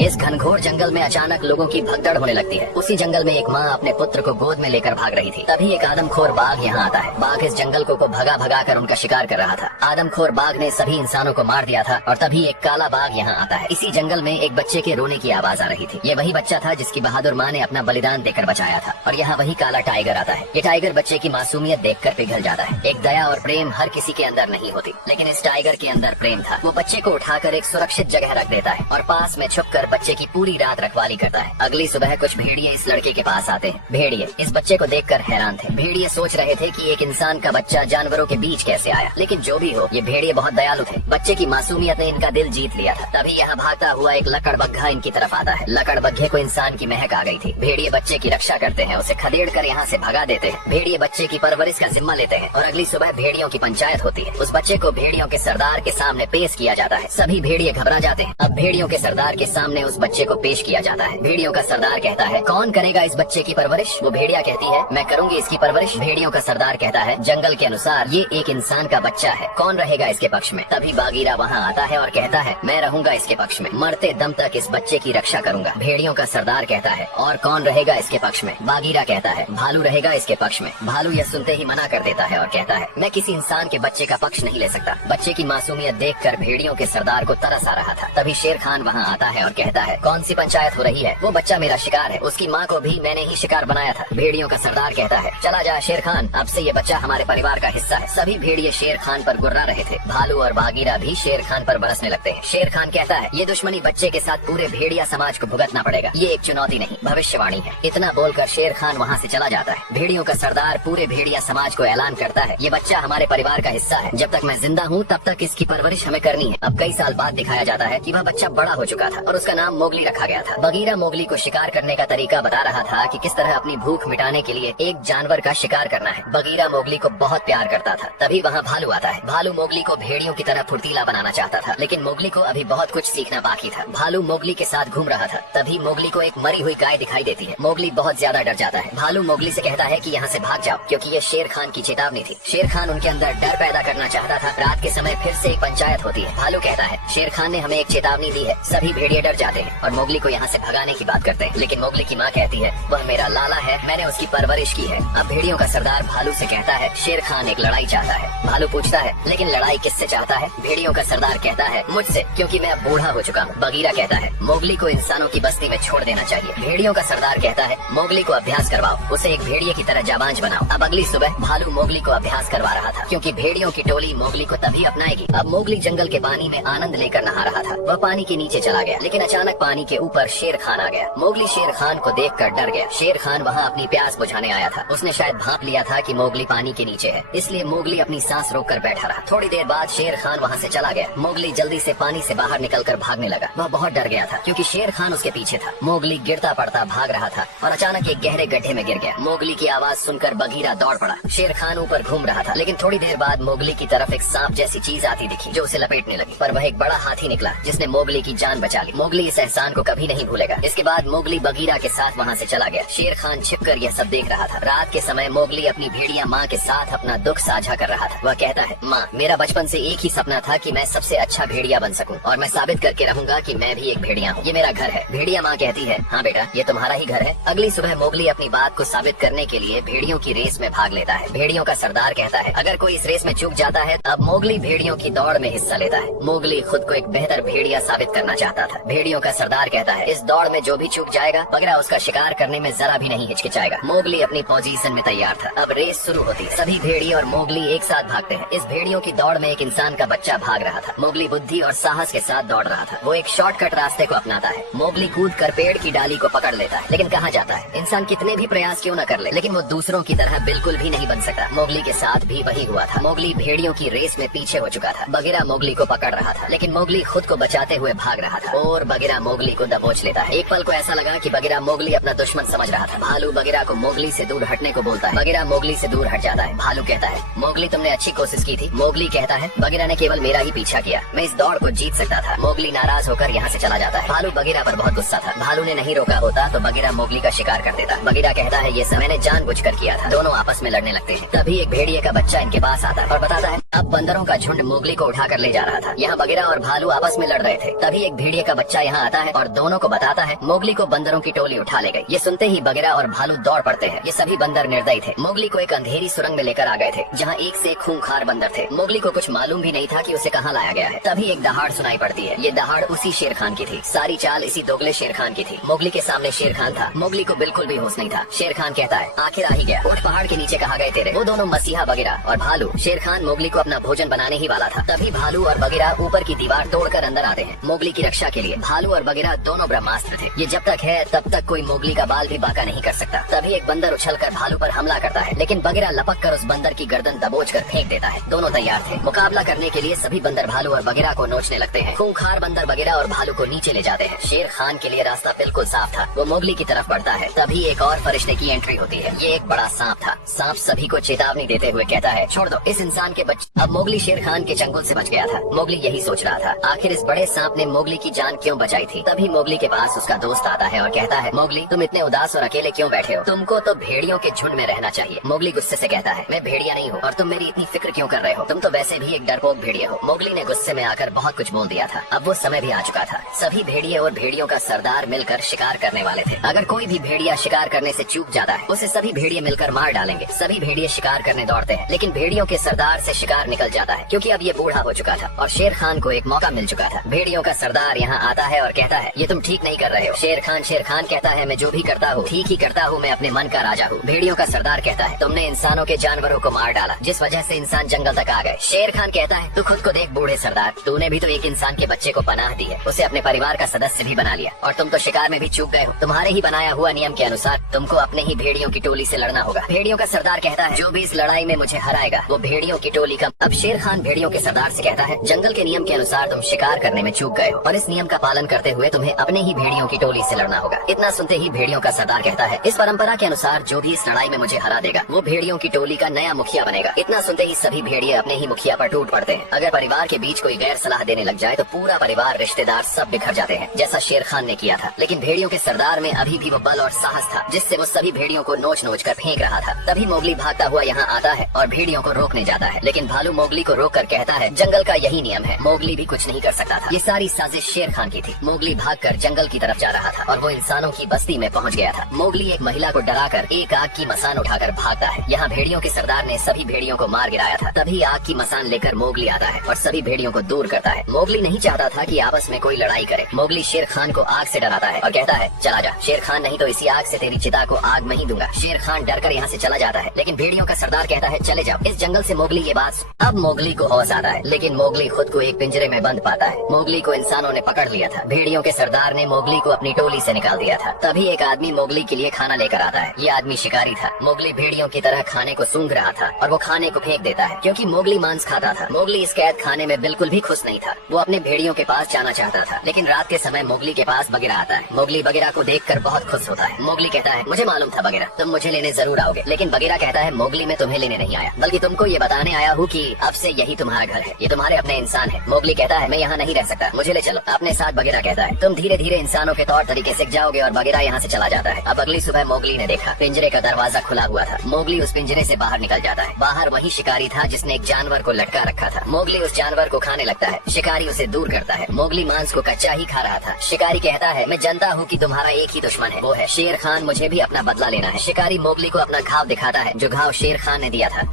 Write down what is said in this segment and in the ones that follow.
इस घनघोर जंगल में अचानक लोगों की भगदड़ होने लगती है। उसी जंगल में एक माँ अपने पुत्र को गोद में लेकर भाग रही थी। तभी एक आदमखोर बाघ यहाँ आता है। बाघ इस जंगल को भगा भगा कर उनका शिकार कर रहा था। आदमखोर बाघ ने सभी इंसानों को मार दिया था और तभी एक काला बाघ यहाँ आता है। इसी जंगल में एक बच्चे के रोने की आवाज आ रही थी। ये वही बच्चा था जिसकी बहादुर माँ ने अपना बलिदान देकर बचाया था। और यहाँ वही काला टाइगर आता है। ये टाइगर बच्चे की मासूमियत देखकर पिघल जाता है। एक दया और प्रेम हर किसी के अंदर नहीं होती, लेकिन इस टाइगर के अंदर प्रेम था। वो बच्चे को उठाकर एक सुरक्षित जगह रख देता है और पास में छुपकर बच्चे की पूरी रात रखवाली करता है। अगली सुबह कुछ भेड़िए इस लड़के के पास आते हैं। भेड़िए इस बच्चे को देखकर हैरान थे। भेड़िए सोच रहे थे कि एक इंसान का बच्चा जानवरों के बीच कैसे आया, लेकिन जो भी हो ये भेड़िए बहुत दयालु थे। बच्चे की मासूमियत ने इनका दिल जीत लिया था। तभी यहाँ भागता हुआ एक लकड़बग्घा इनकी तरफ आता है। लकड़बग्घे को इंसान की महक आ गई थी। भेड़िए बच्चे की रक्षा करते हैं, उसे खदेड़ कर यहाँ से भगा देते हैं। भेड़िए बच्चे की परवरिश का जिम्मा लेते हैं और अगली सुबह भेड़ियों की पंचायत होती है। उस बच्चे को भेड़ियों के सरदार के सामने पेश किया जाता है। सभी भेड़िए घबरा जाते हैं। अब भेड़ियों के सरदार के सामने उस बच्चे को पेश किया जाता है। भेड़ियों का सरदार कहता है, कौन करेगा इस बच्चे की परवरिश? वो भेड़िया कहती है, मैं करूंगी इसकी परवरिश। भेड़ियों का सरदार कहता है, जंगल के अनुसार ये एक इंसान का बच्चा है, कौन रहेगा इसके पक्ष में? तभी बागीरा वहाँ आता है और कहता है, मैं रहूंगा इसके पक्ष में, मरते दम तक इस बच्चे की रक्षा करूंगा। भेड़ियों का सरदार कहता है, और कौन रहेगा इसके पक्ष में? बागीरा कहता है, भालू रहेगा इसके पक्ष में। भालू यह सुनते ही मना कर देता है और कहता है, मैं किसी इंसान के बच्चे का पक्ष नहीं ले सकता। बच्चे की मासूमियत देखकर भेड़ियों के सरदार को तरस आ रहा था। तभी शेर खान वहाँ आता है और कहता है, कौन सी पंचायत हो रही है? वो बच्चा मेरा शिकार है, उसकी माँ को भी मैंने ही शिकार बनाया था। भेड़ियों का सरदार कहता है, चला जा शेर खान, अब से ये बच्चा हमारे परिवार का हिस्सा है। सभी भेड़िए शेर खान पर गुर्रा रहे थे। भालू और बागीरा भी शेर खान पर बरसने लगते हैं। शेर खान कहता है, ये दुश्मनी बच्चे के साथ पूरे भेड़िया समाज को भुगतना पड़ेगा। ये एक चुनौती नहीं, भविष्यवाणी है। इतना बोलकर शेर खान वहाँ से चला जाता है। भेड़ियों का सरदार पूरे भेड़िया समाज को ऐलान करता है, ये बच्चा हमारे परिवार का हिस्सा है। जब तक मैं जिंदा हूँ तब तक इसकी परवरिश हमें करनी है। अब कई साल बाद दिखाया जाता है कि वह बच्चा बड़ा हो चुका था और उसका नाम मोगली रखा गया था। बगीरा मोगली को शिकार करने का तरीका बता रहा था कि किस तरह अपनी भूख मिटाने के लिए एक जानवर का शिकार करना है। बगीरा मोगली को बहुत प्यार करता था। तभी वहाँ भालू आता है। भालू मोगली को भेड़ियों की तरह फुर्तीला बनाना चाहता था, लेकिन मोगली को अभी बहुत कुछ सीखना बाकी था। भालू मोगली के साथ घूम रहा था। तभी मोगली को एक मरी हुई गाय दिखाई देती है। मोगली बहुत ज्यादा डर जाता है। भालू मोगली से कहता है कि यहाँ से भाग जाओ, क्योंकि ये शेर खान की चेतावनी थी। शेर खान उनके अंदर डर पैदा करना चाहता था। रात के समय फिर से एक पंचायत होती है। भालू कहता है, शेर खान ने हमें एक चेतावनी दी है। सभी भेड़िए डर जाते हैं और मोगली को यहाँ से भगाने की बात करते हैं, लेकिन मोगली की माँ कहती है, वह मेरा लाला है, मैंने उसकी परवरिश की है। अब भेड़ियों का सरदार भालू से कहता है, शेर खान एक लड़ाई चाहता है। भालू पूछता है, लेकिन लड़ाई किससे चाहता है? भेड़ियों का सरदार कहता है, मुझसे, क्योंकि मैं अब बूढ़ा हो चुका हूँ। बगीरा कहता है, मोगली को इंसानों की बस्ती में छोड़ देना चाहिए। भेड़ियों का सरदार कहता है, मोगली को अभ्यास करवाओ, उसे एक भेड़िए की तरह जाबांज बनाओ। अब अगली सुबह भालू मोगली को अभ्यास करवा रहा था, क्योंकि भेड़ियों की टोली मोगली को तभी अपनाएगी। अब मोगली जंगल के पानी में आनंद लेकर नहा रहा था। वह पानी के नीचे चला गया, लेकिन अचानक पानी के ऊपर शेर खान आ गया। मोगली शेर खान को देखकर डर गया। शेर खान वहाँ अपनी प्यास बुझाने आया था। उसने शायद भांप लिया था कि मोगली पानी के नीचे है, इसलिए मोगली अपनी सांस रोककर बैठा रहा। थोड़ी देर बाद शेर खान वहाँ से चला गया। मोगली जल्दी से पानी से बाहर निकलकर भागने लगा। वह बहुत डर गया था, क्योंकि शेर खान उसके पीछे था। मोगली गिरता पड़ता भाग रहा था और अचानक एक गहरे गड्ढे में गिर गया। मोगली की आवाज सुनकर बगीरा दौड़ पड़ा। शेर खान ऊपर घूम रहा था, लेकिन थोड़ी देर बाद मोगली की तरफ एक सांप जैसी चीज आती दिखी, जो उसे लपेटने लगी। पर वह एक बड़ा हाथी निकला, जिसने मोगली की जान बचा ली। मोगली इस एहसान को कभी नहीं भूलेगा। इसके बाद मोगली बगीरा के साथ वहाँ से चला गया। शेर खान छिपकर यह सब देख रहा था। रात के समय मोगली अपनी भेड़िया माँ के साथ अपना दुख साझा कर रहा था। वह कहता है, माँ, मेरा बचपन से एक ही सपना था कि मैं सबसे अच्छा भेड़िया बन सकूं और मैं साबित करके रहूंगा कि मैं भी एक भेड़िया हूँ। ये मेरा घर है। भेड़िया माँ कहती है, हाँ बेटा, ये तुम्हारा ही घर है। अगली सुबह मोगली अपनी बात को साबित करने के लिए भेड़ियों की रेस में भाग लेता है। भेड़ियों का सरदार कहता है, अगर कोई इस रेस में चूक जाता है तब मोगली भेड़ियों की दौड़ में हिस्सा लेता है। मोगली खुद को एक बेहतर भेड़िया साबित करना चाहता था। भेड़ियों का सरदार कहता है, इस दौड़ में जो भी चूक जाएगा बगैर उसका शिकार करने में जरा भी नहीं हिचकिचाएगा। मोगली अपनी पोजीशन में तैयार था। अब रेस शुरू होती। सभी भेड़िए और मोगली एक साथ भागते हैं। इस भेड़ियों की दौड़ में एक इंसान का बच्चा भाग रहा था। मोगली बुद्धि और साहस के साथ दौड़ रहा था। वो एक शॉर्टकट रास्ते को अपनाता है। मोगली कूद कर पेड़ की डाली को पकड़ लेता है, लेकिन कहाँ जाता है? इंसान कितने भी प्रयास क्यों न कर ले, लेकिन वो दूसरों की तरह बिल्कुल भी नहीं बन सकता। मोगली के साथ भी वही हुआ था। मोगली भेड़ियों की रेस में पीछे हो चुका था। बगीरा मोगली को पकड़ रहा था, लेकिन मोगली खुद को बचाते हुए भाग रहा था और बगीरा मोगली को दबोच लेता है। एक पल को ऐसा लगा कि बगीरा मोगली अपना दुश्मन समझ रहा था। भालू बगीरा को मोगली से दूर हटने को बोलता है। बगीरा मोगली से दूर हट जाता है। भालू कहता है, मोगली तुमने अच्छी कोशिश की थी। मोगली कहता है, बगीरा ने केवल मेरा ही पीछा किया, मैं इस दौड़ को जीत सकता था। मोगली नाराज होकर यहाँ से चला जाता है। भालू बगीरा पर बहुत गुस्सा था। भालू ने नहीं रोका होता तो बगीरा मोगली का शिकार कर देता। बगीरा कहता है, ये मैंने जानबूझकर किया था। दोनों आपस में लड़ने लगते हैं। तभी एक भेड़िए का बच्चा इनके पास आता है और बताता है, अब बंदरों का झुंड मोगली को उठाकर ले जा रहा था। यहाँ बगीरा और भालू आपस में लड़ रहे थे। तभी एक भेड़िए का बच्चा यहाँ आता है और दोनों को बताता है मोगली को बंदरों की टोली उठा ले गई। ये सुनते ही बगीरा और भालू दौड़ पड़ते हैं। ये सभी बंदर निर्दयी थे। मोगली को एक अंधेरी सुरंग में लेकर आ गए थे जहाँ एक से एक खूंखार बंदर थे। मोगली को कुछ मालूम भी नहीं था कि उसे कहाँ लाया गया है। तभी एक दहाड़ सुनाई पड़ती है। ये दहाड़ उसी शेर खान की थी। सारी चाल इसी दोगले शेर खान की थी। मोगली के सामने शेर खान था। मोगली को बिल्कुल भी होश नहीं था। शेर खान कहता है आखिर आ ही गया। उठ पहाड़ के नीचे कहाँ गए तेरे। वो दोनों मसीहा बगीरा और भालू। शेर खान मोगली को अपना भोजन बनाने ही वाला था। तभी भालू और बगीरा ऊपर की दीवार तोड़कर अंदर आते हैं मोगली की रक्षा के लिए। भालू और बगीरा दोनों ब्रह्मास्त्र थे। ये जब तक है तब तक कोई मोगली का बाल भी बांका नहीं कर सकता। तभी एक बंदर उछलकर भालू पर हमला करता है, लेकिन बगीरा लपक कर उस बंदर की गर्दन दबोचकर फेंक देता है। दोनों तैयार थे। मुकाबला करने के लिए सभी बंदर भालू और बगीरा को नोचने लगते हैं। खूंखार बंदर बगीरा और भालू को नीचे ले जाते हैं। शेर खान के लिए रास्ता बिल्कुल साफ था। वो मोगली की तरफ बढ़ता है। तभी एक और फरिश्ते की एंट्री होती है। ये एक बड़ा सांप था। सांप सभी को चेतावनी देते हुए कहता है छोड़ दो इस इंसान के बच्चे। अब मोगली शेर खान के चंगुल से बच गया था। मोगली यही सोच रहा था आखिर इस बड़े सांप ने मोगली की जान क्यों बचाई थी। तभी मोगली के पास उसका दोस्त आता है और कहता है मोगली तुम इतने उदास और अकेले क्यों बैठे हो। तुमको तो भेड़ियों के झुंड में रहना चाहिए। मोगली गुस्से से कहता है मैं भेड़िया नहीं हूँ और तुम मेरी इतनी फिक्र क्यों कर रहे हो। तुम तो वैसे भी एक डरपोक भेड़िया हो। मोगली ने गुस्से में आकर बहुत कुछ बोल दिया था। अब वो समय भी आ चुका था। सभी भेड़िए और भेड़ियों का सरदार मिलकर शिकार करने वाले थे। अगर कोई भी भेड़िया शिकार करने से चूक जाता है उसे सभी भेड़िए मिलकर मार डालेंगे। सभी भेड़िए शिकार करने दौड़ते हैं, लेकिन भेड़ियों के सरदार से शिकार निकल जाता है क्योंकि अब ये बूढ़ा हो चुका था और शेर खान को एक मौका मिल चुका था। भेड़ियों का सरदार यहाँ आता है और कहता है ये तुम ठीक नहीं कर रहे हो। शेर खान कहता है मैं जो भी करता हूँ ठीक ही करता हूँ। मैं अपने मन का राजा हूँ। भेड़ियों का सरदार कहता है तुमने इंसानों के जानवरों को मार डाला जिस वजह से इंसान जंगल तक आ गए। शेर खान कहता है तू खुद को देख बूढ़े सरदार, तूने भी तो एक इंसान के बच्चे को पनाह दी है, उसे अपने परिवार का सदस्य भी बना लिया और तुम तो शिकार में भी चूक गए हो। तुम्हारे ही बनाया हुआ नियम के अनुसार तुमको अपने ही भेड़ियों की टोली से लड़ना होगा। भेड़ियों का सरदार कहता है जो भी इस लड़ाई में मुझे हराएगा वो भेड़ियों की टोली का। अब शेर खान भेड़ियों के सरदार से कहता है जंगल के नियम के अनुसार तुम शिकार करने में चूक गए हो और इस नियम का पालन करते हुए तुम्हें अपने ही भेड़ियों की टोली से लड़ना होगा। इतना सुनते ही भेड़ियों का सरदार कहता है इस परंपरा के अनुसार जो भी इस लड़ाई में मुझे हरा देगा वो भेड़ियों की टोली का नया मुखिया बनेगा। इतना सुनते ही सभी भेड़िए अपने ही मुखिया पर टूट पड़ते हैं। अगर परिवार के बीच कोई गैर सलाह देने लग जाए तो पूरा परिवार रिश्तेदार सब बिखर जाते हैं जैसा शेर खान ने किया था। लेकिन भेड़ियों के सरदार में अभी भी वो बल और साहस था जिससे वो सभी भेड़ियों को नोच नोच कर फेंक रहा था। तभी मोगली भागता हुआ यहाँ आता है और भेड़ियों को रोकने जाता है, लेकिन भालू मोगली को रोक कर कहता है जंगल का यही नियम है, मोगली भी कुछ नहीं कर सकता था। ये सारी साजिश शेर खान की थी। मोगली भागकर जंगल की तरफ जा रहा था और वो इंसानों की बस्ती में पहुंच गया था। मोगली एक महिला को डराकर एक आग की मसान उठाकर भागता है। यहाँ भेड़ियों के सरदार ने सभी भेड़ियों को मार गिराया था। तभी आग की मसान लेकर मोगली आता है और सभी भेड़ियों को दूर करता है। मोगली नहीं चाहता था कि आपस में कोई लड़ाई करे। मोगली शेर खान को आग से डराता है और कहता है चला जा शेर खान, नहीं तो इसी आग से तेरी चिता को आग में ही दूंगा। शेर खान डरकर यहाँ से चला जाता है, लेकिन भेड़ियों का सरदार कहता है चले जाओ इस जंगल से। मोगली ये बात अब मोगली को होश आता है, लेकिन मोगली खुद को एक पिंजरे में बंद पाता है। मोगली को इंसानों ने पकड़ लिया था। भेड़ियों के सरदार ने मोगली को अपनी टोली से निकाल दिया था। तभी एक आदमी मोगली के लिए खाना लेकर आता है। ये आदमी शिकारी था। मोगली भेड़ियों की तरह खाने को सूंघ रहा था और वो खाने को फेंक देता है क्योंकि मोगली मांस खाता था। मोगली इस कैद खाने में बिल्कुल भी खुश नहीं था। वो अपने भेड़ियों के पास जाना चाहता था, लेकिन रात के समय मोगली के पास बगीरा आता है। मोगली बगीरा को देखकर बहुत खुश होता है। मोगली कहता है मुझे मालूम था बगीरा तुम मुझे लेने जरूर आओगे, लेकिन बगीरा कहता है मोगली मैं तुम्हें लेने नहीं आया, बल्कि तुमको ये बताने आया हूँ कि अब से यही तुम्हारा घर है, ये तुम्हारे अपने इंसान है। मोगली कहता है मैं यहाँ नहीं रह सकता, मुझे ले चलो अपने साथ। बगीरा कहता है तुम धीरे धीरे इंसानों के तौर तरीके सीख जाओगे और बगीरा यहाँ से चला जाता है। अब अगली सुबह मोगली ने देखा पिंजरे का दरवाजा खुला हुआ था। मोगली उस पिंजरे से बाहर निकल जाता है। बाहर वही शिकारी था जिसने एक जानवर को लटका रखा था। मोगली उस जानवर को खाने लगता है। शिकारी उसे दूर करता है। मोगली मांस को कच्चा ही खा रहा था। शिकारी कहता है मैं जानता हूँ कि तुम्हारा एक ही दुश्मन है, वो है शेर खान। मुझे भी अपना बदला लेना है। शिकारी मोगली को अपना घाव दिखाता है जो घाव शेर खान ने दिया था।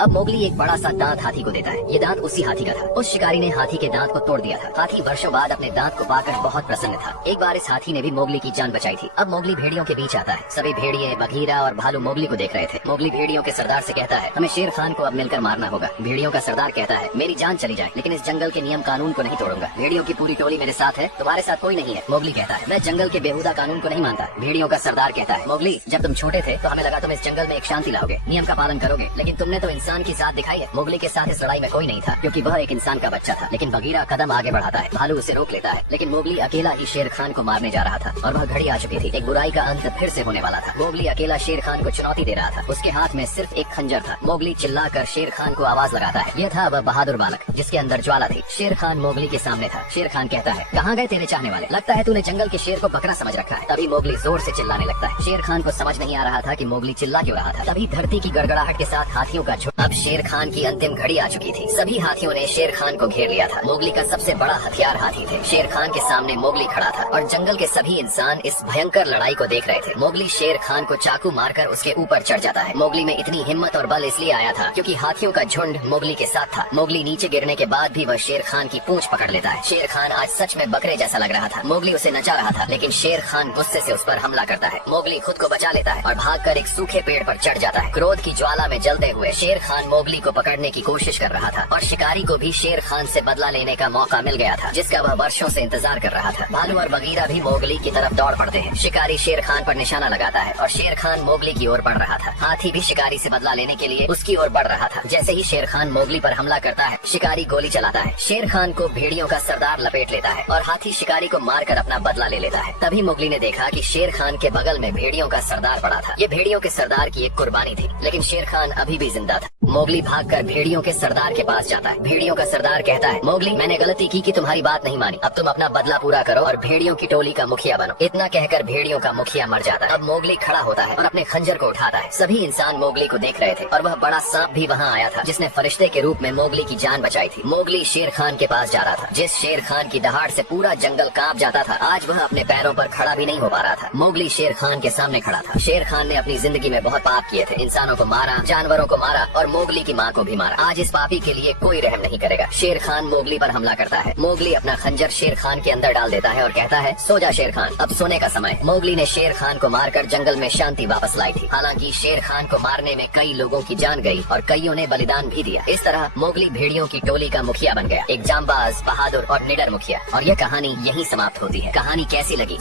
अब मोगली एक बड़ा सा दांत हाथी को देता है। ये दांत उसी हाथी का था। उस शिकारी ने हाथी के दांत को तोड़ दिया था। हाथी वर्षों बाद अपने दांत को पाकर बहुत प्रसन्न था। एक बार इस हाथी ने भी मोगली की जान बचाई थी। अब मोगली भेड़ियों के बीच आता है। सभी भेड़िए बघीरा और भालू मोगली को देख रहे थे। मोगली भेड़ियों के सरदार से कहता है हमें शेर खान को अब मिलकर मारना होगा। भेड़ियों का सरदार कहता है मेरी जान चली जाए लेकिन इस जंगल के नियम कानून को नहीं तोड़ूंगा। भेड़ियों की पूरी टोली मेरे साथ है, तुम्हारे साथ कोई नहीं है। मोगली कहता है मैं जंगल के बेहुदा कानून को नहीं मानता। भेड़ियों का सरदार कहता है मोगली जब तुम छोटे थे तो हमें लगा तुम इस जंगल में एक शांति लाओगे, नियम का पालन करोगे, लेकिन तुमने तो इंसान की जात दिखाई है। मोगली के साथ इस लड़ाई में कोई नहीं था क्योंकि वह एक इंसान का बच्चा था। लेकिन बगीरा कदम आगे बढ़ाता है। भालू उसे रोक लेता है, लेकिन मोगली अकेला ही शेर खान को मारने जा रहा था और वह घड़ी आ चुकी थी। एक बुराई का अंत फिर से होने वाला था। मोगली अकेला शेर खान को चुनौती दे रहा था। उसके हाथ में सिर्फ एक खंजर था। मोगली चिल्लाकर शेर खान को आवाज लगाता है। यह था वह बहादुर बालक जिसके अंदर ज्वाला थी। शेर खान मोगली के सामने था। शेर खान कहता है कहाँ गए तेरे चाहने वाले, लगता है तूने जंगल के शेर को बकरा समझ रखा है। तभी मोगली जोर से चिल्लाने लगता है। शेर खान को समझ नहीं आ रहा था कि मोगली चिल्ला क्यों रहा था। तभी धरती की गड़गड़ाहट के साथ हाथियों का झुंड अब शेर खान की अंतिम घड़ी आ चुकी थी। सभी हाथियों ने शेर खान को घेर लिया था। मोगली का सबसे बड़ा हथियार हाथी थे। शेर खान के सामने मोगली खड़ा था और जंगल के सभी इंसान इस भयंकर लड़ाई को देख रहे थे। मोगली शेर खान को चाकू मारकर उसके ऊपर चढ़ जाता है। मोगली में इतनी हिम्मत और बल इसलिए आया था क्योंकि हाथियों का झुंड मोगली के साथ था। मोगली नीचे गिरने के बाद भी वह शेर खान की पूंछ पकड़ लेता है। शेर खान आज सच में बकरे जैसा लग रहा था। मोगली उसे नचा रहा था, लेकिन शेर खान गुस्से से उस पर हमला करता है। मोगली खुद को बचा लेता है और भागकर एक सूखे पेड़ पर चढ़ जाता है। क्रोध की ज्वाला में जलते हुए शेर खान मोगली को पकड़ने की कोशिश कर रहा था और शिकारी को भी शेर खान से बदला लेने का मौका मिल गया था, जिसका वह वर्षों से इंतजार कर रहा था। भालू और बगीरा भी मोगली की तरफ दौड़ पड़ते हैं। शिकारी शेर खान पर निशाना लगाता है और शेर खान मोगली की ओर बढ़ रहा था। हाथी भी शिकारी से बदला लेने के लिए उसकी ओर बढ़ रहा था। जैसे ही शेर खान मोगली पर हमला करता है, शिकारी गोली चलाता है। शेर खान को भेड़ियों का सरदार लपेट लेता है और हाथी शिकारी को मारकर अपना बदला ले लेता है। तभी मोगली ने देखा कि शेर खान के बगल में भेड़ियों का सरदार पड़ा था। ये भेड़ियों के सरदार की एक कुर्बानी थी, लेकिन शेर खान अभी भी जिंदा था। मोगली भागकर भेड़ियों के सरदार के पास जाता है। भेड़ियों का सरदार कहता है, मोगली, मैंने गलती की कि तुम्हारी बात नहीं मानी। अब तुम अपना बदला पूरा करो और भेड़ियों की टोली का मुखिया बनो। इतना कहकर भेड़ियों का मुखिया मर जाता है। अब मोगली खड़ा होता है और अपने खंजर को उठाता है। सभी इंसान मोगली को देख रहे थे और वह बड़ा सांप भी वहाँ आया था, जिसने फरिश्ते के रूप में मोगली की जान बचाई थी। मोगली शेर खान के पास जा रहा था। जिस शेर खान की दहाड़ से पूरा जंगल कांप जाता था, आज वह अपने पैरों पर खड़ा भी नहीं हो पा रहा था। मोगली शेर खान के सामने खड़ा था। शेर खान ने अपनी जिंदगी में बहुत पाप किए थे। इंसानों को मारा, जानवरों को मारा और मोगली की माँ को भी मारा। आज इस पापी के लिए कोई रहम नहीं करेगा। शेर खान मोगली पर हमला करता है। मोगली अपना खंजर शेर खान के अंदर डाल देता है और कहता है, सो जा शेर खान, अब सोने का समय। मोगली ने शेर खान को मारकर जंगल में शांति वापस लाई थी। हालांकि शेर खान को मारने में कई लोगों की जान गई और कईयों ने बलिदान भी दिया। इस तरह मोगली भेड़ियों की टोली का मुखिया बन गया, एक जांबाज, बहादुर और निडर मुखिया। और यह कहानी यहीं समाप्त होती है। कहानी कैसी लगी